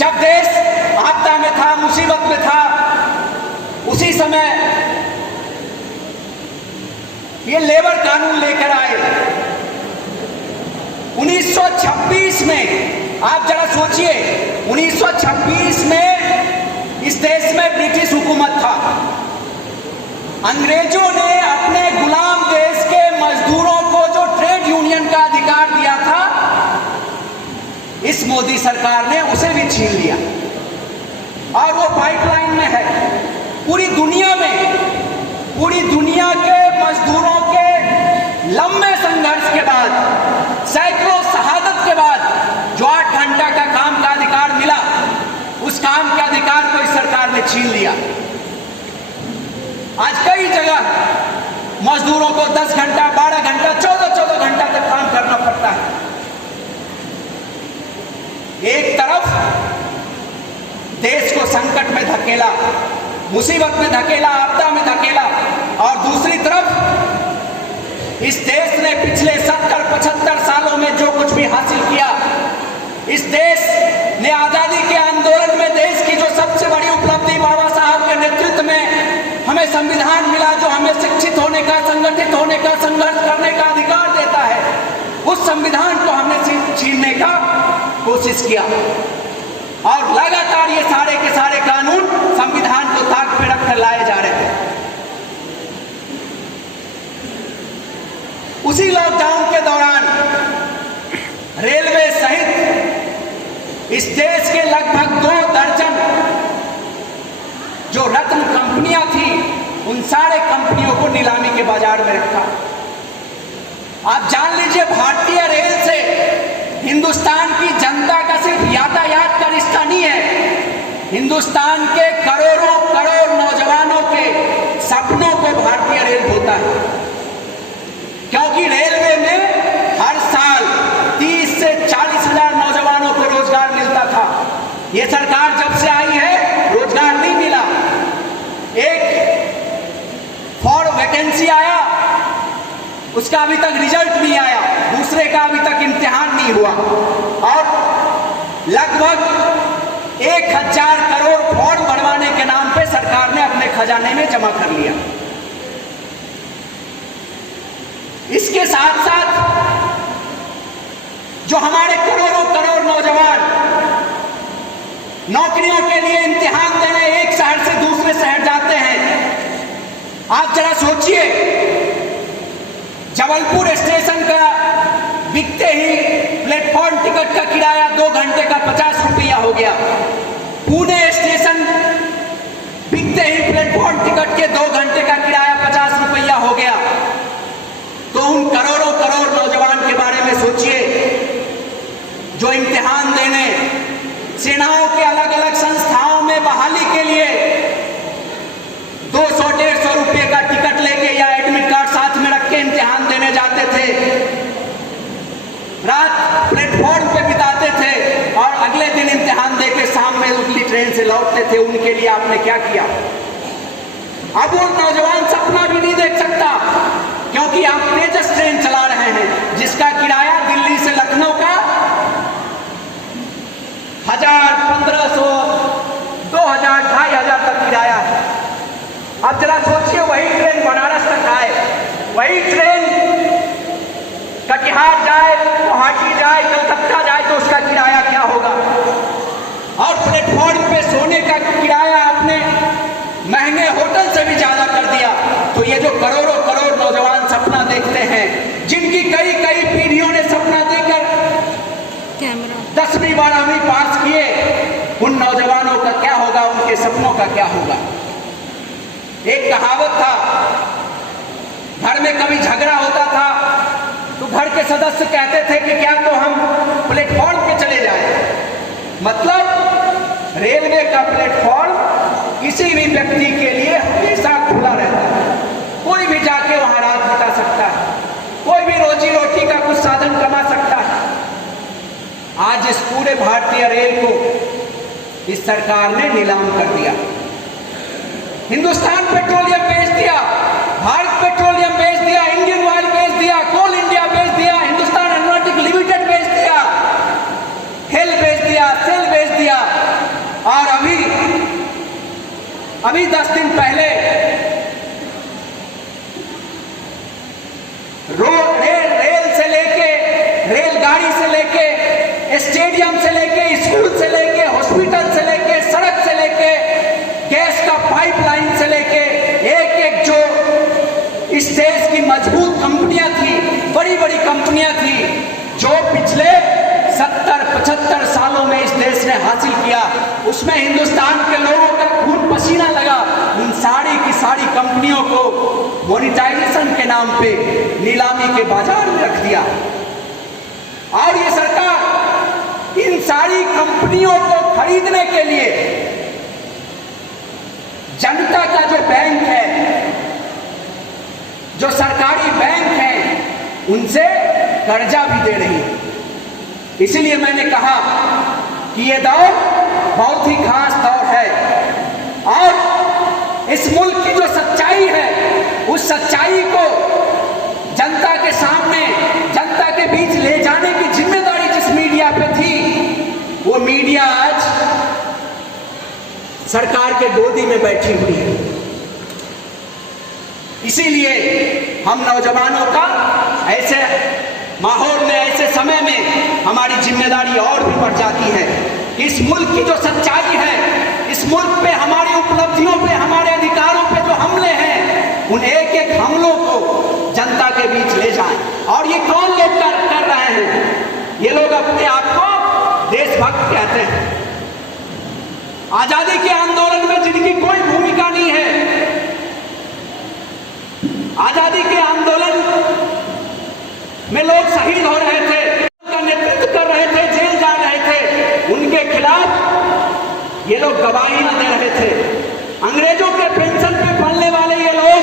जब देश आपदा में था, मुसीबत में था, उसी समय ये लेबर कानून लेकर आए। 1926 में, आप जरा सोचिए, 1926 में इस देश में ब्रिटिश हुकूमत था। अंग्रेजों ने अपने गुलाम देश के मजदूरों को जो ट्रेड यूनियन का अधिकार दिया था, इस मोदी सरकार ने उसे भी छीन लिया और वो पाइपलाइन में है। पूरी दुनिया में, पूरी दुनिया के मजदूरों के लंबे संघर्ष के बाद, सैकड़ों शहादत के बाद जो 8 घंटा का काम का अधिकार मिला, उस काम के अधिकार को इस सरकार ने छीन लिया। आज कई जगह मजदूरों को 10 घंटा, 12 घंटा, 14 घंटा तक काम करना पड़ता है। एक तरफ देश को संकट में धकेला, मुसीबत में धकेला, आपदा में धकेला, और दूसरी तरफ इस देश ने पिछले 70-75 सालों में जो कुछ भी हासिल किया, इस देश ने आजादी के आंदोलन में देश की जो सबसे बड़ी उपलब्धि बाबा साहब के नेतृत्व में हमें संविधान मिला, जो हमें शिक्षित होने का, संगठित होने का, संघर्ष करने का अधिकार देता है, उस संविधान को हमने छीनने का कोशिश किया। और लगातार ये सारे के सारे कानून संविधान को ताक पे रखकर लाए जा रहे थे। उसी लॉकडाउन के दौरान रेलवे सहित इस देश के लगभग 2 दर्जन जो रत्न कंपनियां थी, उन सारे कंपनियों को नीलामी के बाजार में रखा। आप जान लीजिए, भारतीय रेल से हिंदुस्तान की जनता का सिर्फ यातायात का रिश्ता नहीं है, हिंदुस्तान के करोड़ों करोड़ नौजवानों के सपनों को भारतीय रेल होता है। क्योंकि रेलवे में हर साल 30 से 40 हजार नौजवानों को रोजगार मिलता था। ये सरकार जब से आई है, रोजगार नहीं मिला। एक फॉर वैकेंसी आया, उसका अभी तक रिजल्ट नहीं आया, दूसरे का अभी तक इम्तिहान नहीं हुआ, और लगभग 1000 करोड़ फॉर्म भरवाने के नाम पे सरकार ने अपने खजाने में जमा कर लिया। इसके साथ साथ जो हमारे करोड़ों करोड़ नौजवान नौकरियों के लिए इम्तिहान देने एक शहर से दूसरे शहर जाते हैं, आप जरा सोचिए, जबलपुर स्टेशन का बिकते ही प्लेटफॉर्म टिकट का किराया 2 घंटे का 50 रुपया हो गया। पुणे स्टेशन बिकते ही प्लेटफॉर्म टिकट के 2 घंटे का किराया 50 रुपया हो गया। तो उन करोड़ों करोड़ नौजवान के बारे में सोचिए जो इम्तिहान देने, सेनाओं के अलग अलग संस्थाओं में बहाली के लिए 200-150 रुपये का टिकट लेके या एडमिट कार्ड साथ में रख के इम्तिहान देने जाते थे, रात प्लेटफॉर्म पे बिताते थे और अगले दिन इम्तिहान देके शाम में उतली ट्रेन से लौटते थे। उनके लिए आपने क्या किया? अब वो नौजवान सपना भी नहीं देख सकता, क्योंकि आप तेजस ट्रेन चला रहे हैं जिसका किराया दिल्ली से लखनऊ का 1000, 1500, 2000, 2500 तक किराया है। अब जरा सोचिए, वही ट्रेन बनारस तक आए, वही ट्रेन कटिहार जाए, गुवाहाटी जाए, कलकत्ता जाए, तो उसका किराया क्या होगा? और प्लेटफॉर्म पे सोने का किराया आपने महंगे होटल से भी ज्यादा कर दिया। तो ये जो करोड़ों करोड़ नौजवान सपना देखते हैं, जिनकी कई कई पीढ़ियों ने सपना देकर 10वीं 12वीं पास किए, उन नौजवानों का क्या होगा? उनके सपनों का क्या होगा? एक कहावत था, घर में कभी झगड़ा होता था तो घर के सदस्य कहते थे कि क्या तो हम प्लेटफॉर्म पे चले जाएं। मतलब रेलवे का प्लेटफॉर्म किसी भी व्यक्ति के लिए हमेशा खुला रहता है, कोई भी जाके वहां रात बिता सकता है, कोई भी रोजी रोटी का कुछ साधन कमा सकता है। आज इस पूरे भारतीय रेल को इस सरकार ने नीलाम कर दिया। हिंदुस्तान पेट्रोलियम बेच दिया, भारत पेट्रोलियम बेच दिया, इंडियन ऑयल बेच दिया, कोल इंडिया बेच दिया, हिंदुस्तान एरोनॉटिक लिमिटेड बेच दिया, हेल बेच दिया, सेल बेच दिया, अभी 10 दिन पहले रेल से लेके, रेलगाड़ी से लेके, स्टेडियम से लेके, स्कूल से लेके, हॉस्पिटल से लेके, सड़क से लेके, गैस का पाइपलाइन से लेके, एक एक जो इस देश की मजबूत कंपनियां थी, बड़ी बड़ी कंपनियां थी, जो पिछले 70-75 सालों में इस देश ने हासिल किया, उसमें हिंदुस्तान के लोगों का खून पसीना लगा। उन सारी की सारी कंपनियों को मोनेटाइजेशन के नाम पे नीलामी के बाजार में रख दिया। और ये सरकार इन सारी कंपनियों को खरीदने के लिए जनता का जो बैंक है, जो सरकारी बैंक है, उनसे कर्जा भी दे रही है। इसीलिए मैंने कहा कि ये दौर बहुत ही खास दौर है और इस मुल्क की जो सच्चाई है, उस सच्चाई को जनता के सामने, जनता के बीच ले जाने की जिम्मेदारी जिस मीडिया पे थी, वो मीडिया आज सरकार के गोदी में बैठी हुई है। इसीलिए हम नौजवानों का ऐसे माहौल में, ऐसे समय में हमारी जिम्मेदारी और भी बढ़ जाती है कि इस मुल्क की जो सच्चाई है, इस मुल्क पे, हमारी उपलब्धियों पे, हमारे अधिकारों पे जो हमले हैं, उन एक एक हमलों को जनता के बीच ले जाएं। और ये कौन लोग कर रहे हैं? ये लोग अपने आप को देशभक्त कहते हैं। आजादी के आंदोलन में जिनकी कोई भूमिका नहीं है, आजादी के आंदोलन में लोग शहीद हो रहे थे, उनका नेतृत्व कर रहे थे, जेल जा रहे थे, उनके खिलाफ ये लोग गवाहियां दे रहे थे। अंग्रेजों के पेंशन पे पलने वाले ये लोग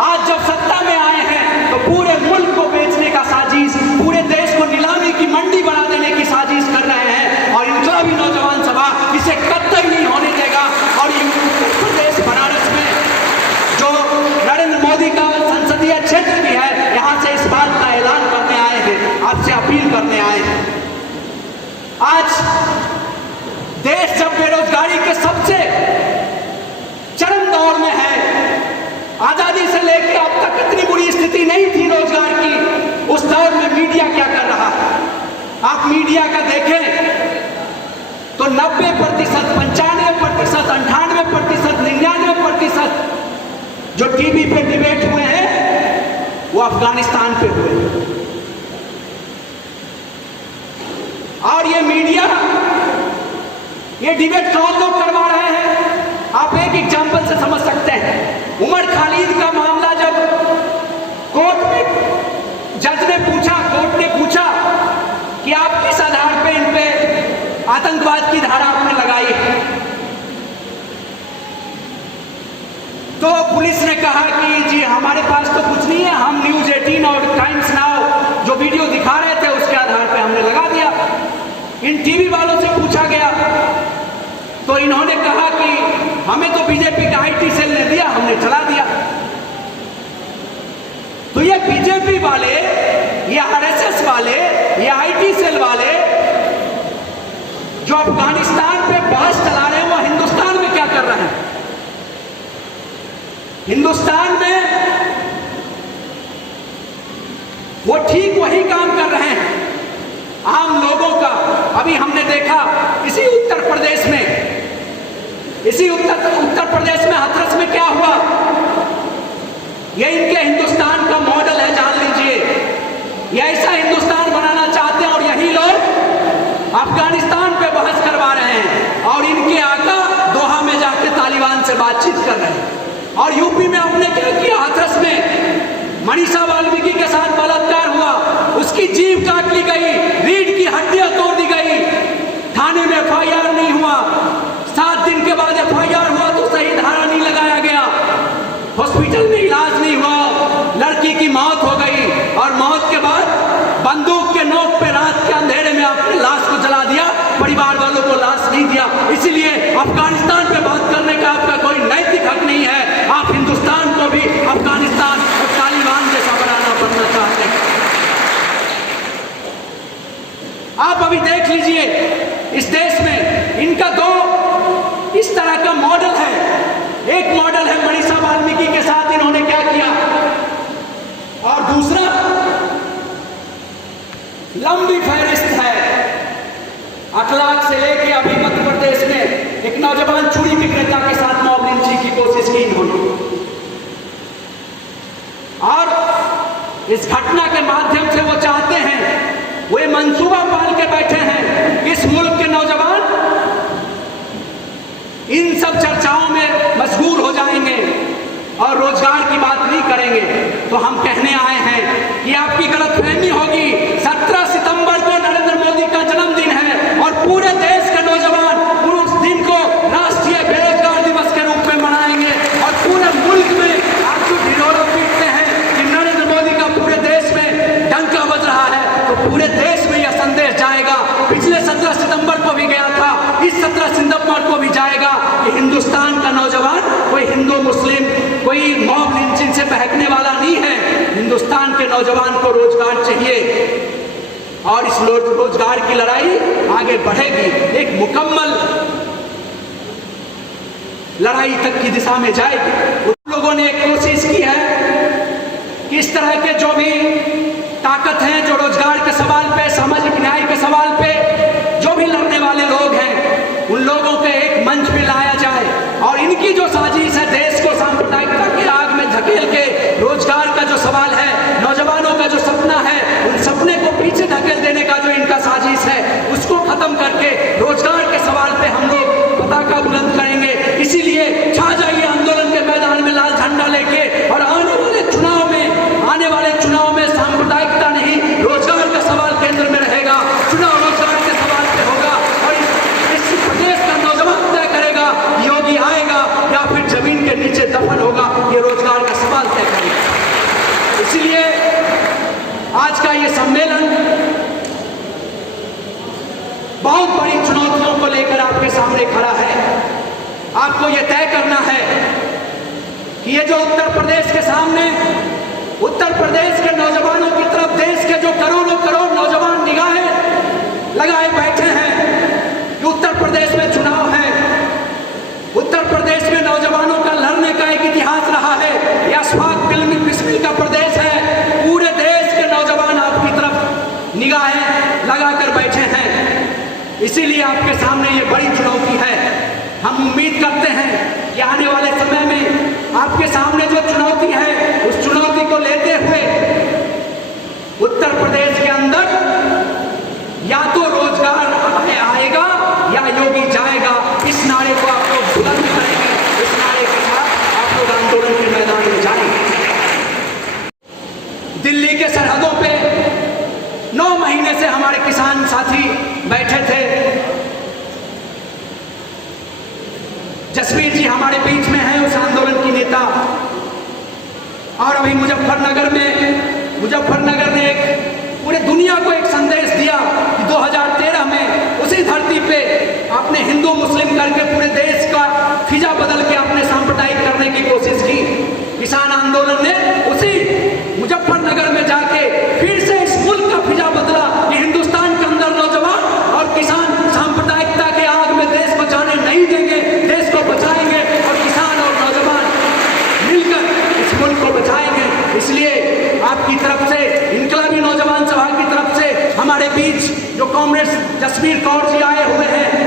आज जब सत्ता में आए हैं तो पूरे मुल्क को बेचने का साजिश, पूरे देश को नीलामी की मंडी बना देने की साजिश कर रहे हैं। और इनकलाबी नौजवान सभा इसे कतई नहीं होने देगा। और ये उत्तर प्रदेश, बनारस में जो नरेंद्र मोदी का संसदीय क्षेत्र भी है, यहां से इस बात का ऐलान करने आए हैं, आपसे अपील करने आए हैं। आज देश जब बेरोजगारी के सबसे चरम दौर में है, आजादी से लेकर अब तक इतनी बुरी स्थिति नहीं थी रोजगार की, उस दौर में मीडिया क्या कर रहा है? आप मीडिया का देखें तो 90%, 95%, 98%, 99% जो टीवी पे डिबेट हुए हैं वो अफगानिस्तान पे हुए। और ये मीडिया, ये डिबेट कौन लोग करवा रहे हैं? आप एक एग्जाम्पल से समझ सकते हैं। उमर खालिद का मामला जब कोर्ट में जज ने पूछा, कोर्ट ने पूछा कि आप किस आधार पे इन पे आतंकवाद की धारा आपने लगाई, तो पुलिस ने कहा कि जी हमारे पास तो कुछ नहीं है, हम न्यूज 18 और टाइम्स नाउ जो वीडियो दिखा रहे थे उसके आधार पे हमने लगा दिया। इन टीवी वालों से पूछा गया तो इन्होंने कहा कि हमें तो बीजेपी का आईटी सेल ने दिया, हमने चला दिया। तो ये बीजेपी वाले, ये आरएसएस वाले, ये आईटी सेल वाले जो अफगानिस्तान पे बहस चला रहे हैं, वो हिंदुस्तान में क्या कर रहे हैं? हिंदुस्तान में वो ठीक वही काम कर रहे हैं आम लोगों का। अभी हमने देखा इसी उत्तर प्रदेश में, उत्तर प्रदेश में हाथरस में क्या हुआ, ये इनके हिंदुस्तान का मॉडल है, जान लीजिए। ये ऐसा हिंदुस्तान बनाना चाहते हैं और यही लोग अफगानिस्तान पे बहस करवा रहे हैं और इनके आका दोहा में जाके तालिबान से बातचीत कर रहे हैं। और यूपी में आपने क्या किया? हाथरस में मनीषा वाल्मीकि के साथ बलात्कार हुआ, उसकी जीभ काट ली गई, रीढ़ की हड्डियां तोड़ दी गई, थाने में एफआईआर नहीं हुआ, 7 दिन के बाद एफआईआर हुआ तो सही धारा नहीं लगाया गया, हॉस्पिटल में इलाज नहीं हुआ, लड़की की मौत हो गई और मौत के बाद बंदूक के नोक पे रात के अंधेरे में आपने लाश को जला दिया, परिवार वालों को लाश नहीं दिया। इसीलिए अफगानिस्तान पे बात करने का आपका कोई नैतिक हक नहीं है। आप हिंदुस्तान को भी अफगानिस्तान और तालिबान जैसा बनना चाहते हैं। आप अभी देख लीजिए इस देश में इनका 2 इस तरह का मॉडल है। लंबी फहरिस्त है। अखलाक से लेके अभी मध्य प्रदेश में एक नौजवान चूड़ी विक्रेता के साथ मॉब लिंचिंग की कोशिश की इन्होंने, और इस घटना के माध्यम से वो चाहते हैं, वो मंसूबा पाल के बैठे हैं, इस मुल्क के नौजवान इन सब चर्चाओं में मशगूल हो जाएंगे और रोजगार की बात नहीं करेंगे। तो हम कहने आए हैं कि आपकी गलतफहमी होगी। 17 सितंबर को नरेंद्र मोदी का जन्मदिन है और पूरे देश के नौजवान उस दिन को राष्ट्रीय बेरोजगार दिवस के रूप में मनाएंगे और पूरे मुल्क में आप जो ढिढोरा पीटते हैं कि नरेंद्र मोदी का पूरे देश में डंका बज रहा है, तो पूरे देश में यह संदेश जाएगा। पिछले 17 सितंबर को भी गया था, इस 17 सितंबर को भी जाएगा कि हिंदुस्तान का नौजवान कोई हिंदू मुस्लिम कोई मॉब लिंचिंग से बहकने वाला नहीं है। हिंदुस्तान के नौजवान को रोजगार चाहिए और इस रोजगार की लड़ाई आगे बढ़ेगी, एक मुकम्मल लड़ाई तक की दिशा में जाएगी। उन लोगों ने एक कोशिश की है कि इस तरह के जो भी ताकत हैं, जो रोजगार के सवाल पे, सामाजिक न्याय के सवाल पे जो भी लड़ने वाले लोग हैं, उन लोगों को एक मंच पे लाया जाए और इनकी जो साजिश है देश को सांप्रदायिकता की आग में धकेल के रोजगार का जो सवाल है, नौजवानों का जो सपना है, उन सपने को पीछे धकेल देने का जो इनका साजिश है, उसको खत्म करके रोजगार के सवाल पे हम लोग पताका बुलंद करेंगे। इसीलिए छा जाइए आंदोलन के मैदान में लाल झंडा लेके और आने वाले चुनाव में सांप्रदायिकता नहीं, रोजगार का सवाल केंद्र में रहेगा। चुनाव रोजगार के सवाल पे होगा और इस प्रदेश का नौजवान तय करेगा योगी आएगा या फिर जमीन के नीचे दफन होगा, ये रोजगार का सवाल तय करेगा। इसलिए आज का ये सम्मेलन बहुत बड़ी चुनौतियों को लेकर आपके सामने खड़ा है। आपको ये तय करना है कि ये जो उत्तर प्रदेश के सामने, उत्तर प्रदेश के नौजवानों की तरफ देश के जो करोड़ों करोड़ नौजवान निगाहें लगाए बैठे हैं कि उत्तर प्रदेश में चुनाव है, उत्तर प्रदेश में नौजवानों का लड़ने का एक इतिहास रहा है, यह अशफाक बिस्मिल का प्रदेश है। पूरे देश के नौजवान आपकी तरफ निगाहें लगाकर बैठे हैं, इसीलिए आपके सामने ये बड़ी चुनौती है। हम उम्मीद करते हैं कि आने वाले समय में आपके सामने जो चुनौती है, उस चुनौती को लेते हुए उत्तर प्रदेश के अंदर या तो रोजगार आएगा या योगी जाएगा, इस नारे को आप लोग बुलंद करेंगे, इस नारे के साथ आप लोग आंदोलन के मैदान में जाएंगे। दिल्ली के सरहदों पे 9 महीने से हमारे किसान साथी बैठे थे। जसवीर जी हमारे बीच में हैं, उस आंदोलन की नेता। और अभी मुजफ्फरनगर ने एक पूरे दुनिया को एक संदेश दिया कि 2013 में उसी धरती पे आपने हिंदू मुस्लिम करके पूरे देश का फिजा बदल के आपने सांप्रदायिक करने की कोशिश की। किसान आंदोलन ने उसी मुजफ्फरनगर में जाके फिर से इस मुल्क का फिजा बदला कि हिंदुस्तान के अंदर नौजवान और किसान सांप्रदायिकता के आग में देश को जाने नहीं देंगे, देश को बचाएंगे और किसान और नौजवान मिलकर इस मुल्क को बचाएंगे। इसलिए आपकी तरफ से, इनकलाबी नौजवान सभा की तरफ से हमारे बीच जो कॉमरेड जसवीर कौर जी आए हुए हैं,